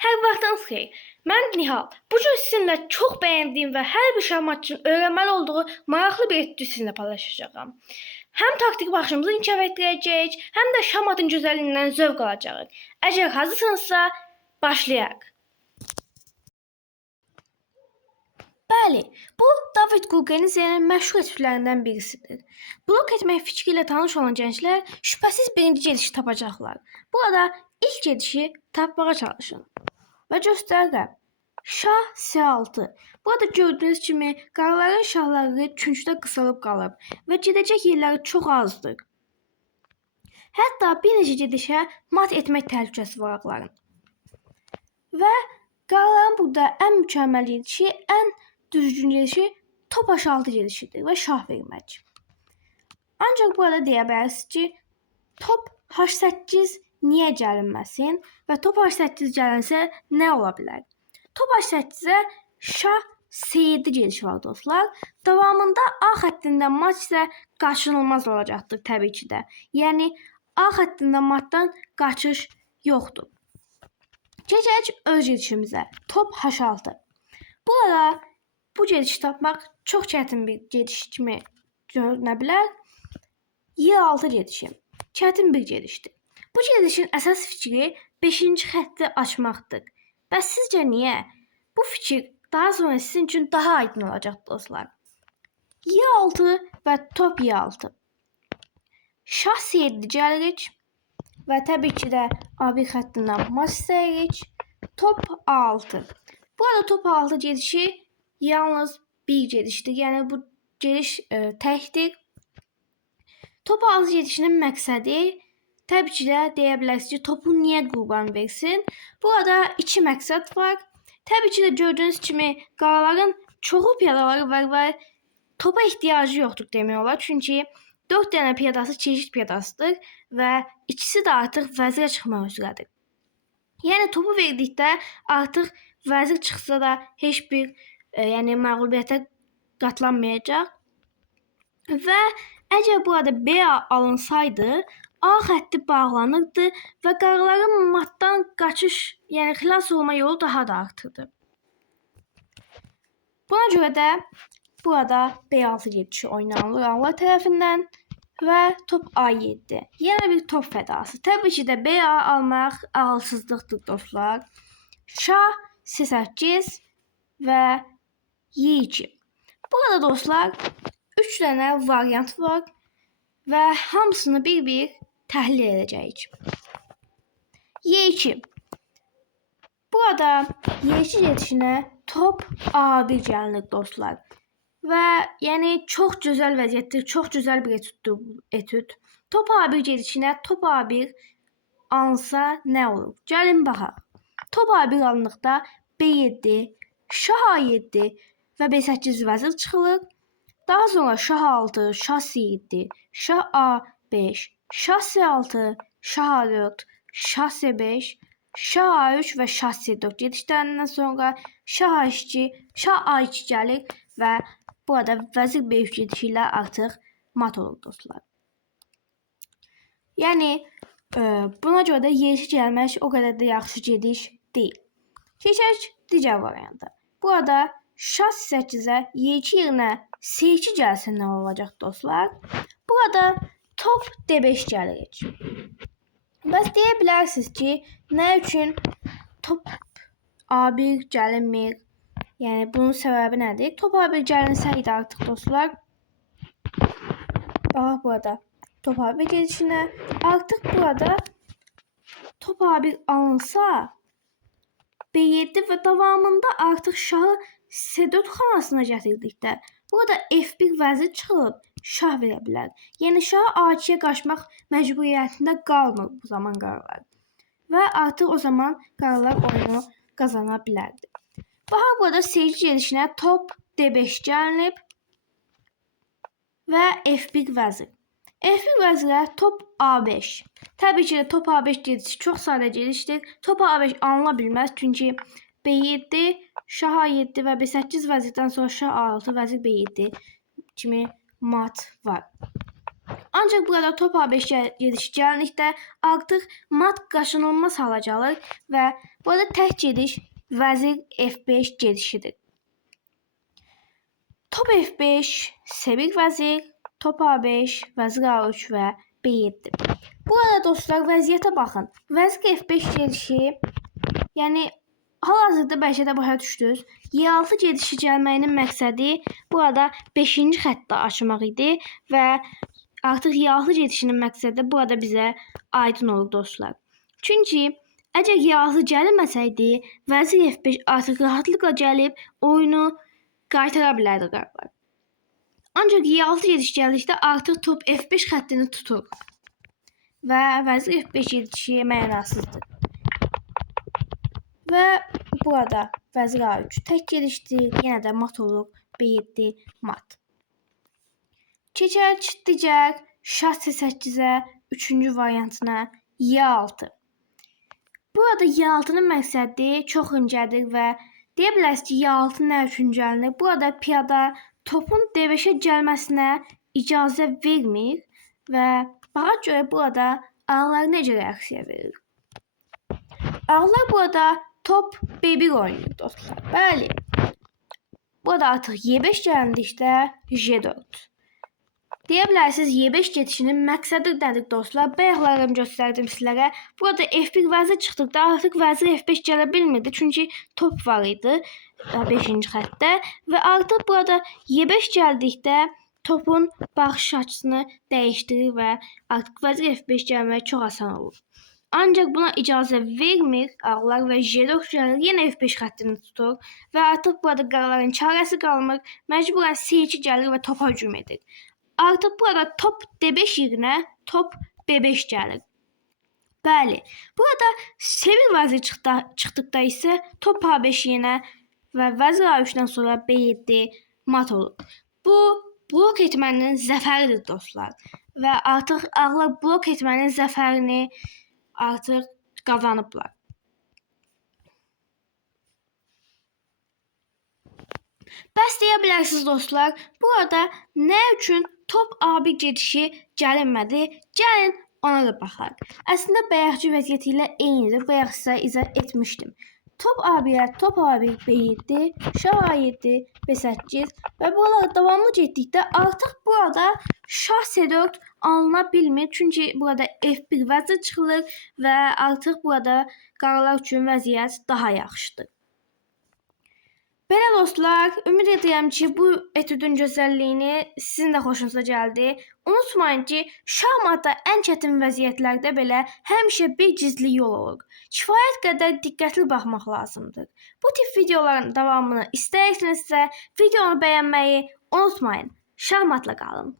Hər vaxtınız xeyir. Mən Nihal. Bu gün sizinlə çox bəyəndiyim və hər bir şahmatçının öyrənməli olduğu maraqlı bir etüd sizinlə paylaşacağam. Həm taktik baxışımızı inkişaf etdirəcəyik, həm də şahmatın gözəlliyindən zövq alacağıq. Əgər hazırsınızsa, başlayaq. Bəli, bu David Guggenheim'in məşhur etüdlərindən birisidir. Blok etmək fikri ilə tanış olan gənclər şübhəsiz birinci gedişi tapacaqlar. Burada ilk gedişi tapmağa çalışın. Və göstərirəm. Şah C6. Burada gördüyünüz kimi qaraların şahları küncdə qısılıb qalıb və gedəcək yerləri çox azdır. Hətta bir neçə gedişə mat etmək təhlükəsi var ağların. Və qaraların burada ən mükəmməl gedişi, ən düzgün gedişi top H6 gedişidir və şah vermək. Ancaq burada deyə bilərsiniz ki, top H8 niyə gəlinməsin və top H8 gəlinsə nə ola bilər? Top H8-ə şah C7 gedişi var dostlar. Davamında A xəttində mat isə qaçınılmaz olacaqdır təbii ki də. Yəni A xəttində matdan qaçış yoxdur. Keçək öz gedişimizə. Top H6. Burada bu gedişi tapmaq çox çətin bir gediş kimi görünə bilər. Y6 gedişi çətin bir gedişdir. Bu gedişin əsas fikri 5-ci xətti açmaqdır. Bəs sizcə niyə? Bu fikir daha sonra sizin üçün daha aydın olacaq dostlar. Y6 və top Y6. Şah C7 gəlirik və təbii ki də A1 xəttindən mat istəyirik. Top A6. Burada top A6 gedişi yalnız bir gedişdir. Yəni bu gediş təkdir. Top A6 gedişinin məqsədi təbii ki də deyə bilərsiniz ki, topu niyə qurban versin? Burada iki məqsəd var. Təbii ki də gördüyünüz kimi qaraların çoxu piyadaları var və topa ehtiyacı yoxdur demək olar. Çünki 4 dənə piyadası çeşid piyadasıdır və ikisi də artıq vəzirə çıxmaq üzrədir. Yəni topu verdikdə artıq vəzir çıxsa da heç bir məğlubiyyətə qatlanmayacaq. Və əgər burada B alınsaydı, A xətti bağlanırdı və qaraların matdan qaçış, yəni xilas olma yolu daha da artırdı. Buna görə də burada B6 gedişi oynanılır ağlar tərəfindən və top A7. Yenə bir top fədası. Təbii ki də B almaq ağılsızlıqdır dostlar. Şah C8 və Y2. Burada dostlar 3 dənə variant var və hamısını bir-bir təhlil edəcəyik. Y2. Burada Y2 gedişinə top A1 gəlinir dostlar. Və yəni çox gözəl vəziyyətdir, çox gözəl bir etüd. Top A1 gedişinə top A1 alınsa nə olur? Gəlin baxaq. Top A1 alındıqda B7, şah A7 və B8 vəzir çıxılır. Daha sonra şah 6, şah C7, şah A5, şah C6, şah A4, şah C5, şah A3 və şah C4 gedişlərindən sonra şah A2, şah A2 gəlir və burada vəzir B3 gedişi ilə artıq mat olur dostlar. Yəni buna görə də Y2 gəlmək o qədər də yaxşı gediş deyil. Keçək digər varianta. Burada şah C8-ə Y2 yerinə C2 gəlsə nə olacaq dostlar? Burada top D5 gəlirik. Bəs deyə bilərsiniz ki, nə üçün top A1 gəlinmir? Yəni bunun səbəbi nədir? Top A1 gəlinsəydi artıq dostlar. Bax burada top A1 gedişinə. Artıq burada top A1 alınsa B7 və davamında artıq şahı C4 xanasına gətirdikdə burada F1 vəzir çıxıb şah verə bilər. Yəni şah A2-yə qaçmaq məcburiyyətində qalmır bu zaman qaralar. Və artıq o zaman qaralar oyunu qazana bilərdi. Baxaq burada C2 gedişinə top D5 gəlinib və F1 vəzir. F1 vəzirə top A5. Təbii ki də top A5 gedişi çox sadə gedişdir. Top A5 alına bilməz çünki B7, şah A7 və B8 vəzirdən sonra şah A6, vəzir B7 kimi mat var. Ancaq burada top A5 gedişi gəldikdə artıq mat qaçınılmaz hala gəlir və burada tək gediş vəzir F5 gedişidir. Top F5, S1 vəzir, top A5, vəzir A3 və B7. Burada dostlar vəziyyətə baxın. Vəzir F5 gedişi, yəni hal-hazırda bəlkə də başa düşdünüz. Y6 gedişi gəlməyinin məqsədi burada 5-ci xəttdə açmaq idi və artıq Y6 gedişinin məqsədi burada bizə aydın olur dostlar. Çünki əgər Y6 gəlməsəydi, vəzir F5 artıq rahatlıqla gəlib oyunu qaytara bilərdi qardaşlar. Ancaq Y6 gediş gəldikdə artıq top F5 xəttini tutur və vəzir F5 gedişi mənasızdır. Və burada vəzir A3 tək gedişdir, yenə də mat olur, B7 mat. Keçək digər şah C8-ə, 3-cü variantına Y6. Burada Y6-nın məqsədi çox incədir və deyə bilərsiniz ki, Y6 nə üçün gəlinir? Burada piyada topun D5-ə gəlməsinə icazə vermir və baxa görə burada ağlar necə reaksiya verir? Ağlar burada top B1 oynayır dostlar. Bəli. Burada artıq Y5 gəlindikdə J4. Deyə bilərsiniz Y5 gedişinin məqsədi nədir dostlar? Bayaqlarım göstərdim sizlərə. Burada F1 vəzir çıxdıqda artıq vəzir F5 gələ bilmirdi. Çünki top var idi 5-ci xəttdə və artıq burada Y5 gəldikdə topun baxış açısını dəyişdirir və artıq vəzir F5 gəlmək çox asan olur. Ancaq buna icazə vermir ağlar və J4 gəlir, yenə F5 xəttini tutur və artıq burada qaraların çarəsi qalmır. Məcburən C2 gəlir və topa hücum edir. Artıq burada top D5 yerinə top B5 gəlir. Bəli, burada S1 vəzir çıxdıqda isə top A5 yenə və vəzir A3-dən sonra B7 mat olur. Bu blok etmənin zəfəridir dostlar və artıq ağlar blok etmənin zəfərini artıq qazanıblar. Bəs deyə bilərsiniz dostlar, burada nə üçün top A1 gedişi gəlinmədi? Gəlin ona da baxaq. Əslində bayaqki vəziyyəti ilə eynidir. Bayaq sizə izah etmişdim. Top A1-ə, top A1, B7, şah A7, B8 və buralar davamlı getdikdə artıq burada şah C4 alına bilmir. Çünki burada F1 vəzir çıxılır və artıq burada qaralar üçün vəziyyət daha yaxşıdır. Belə dostlar, ümid edirəm ki, bu etüdün gözəlliyini sizin də xoşunuza gəldi. Unutmayın ki, şahmatda ən çətin vəziyyətlərdə belə həmişə bir gizli yol olur. Kifayət qədər diqqətli baxmaq lazımdır. Bu tip videoların davamını istəyirsinizsə, videonu bəyənməyi unutmayın. Şahmatla qalın.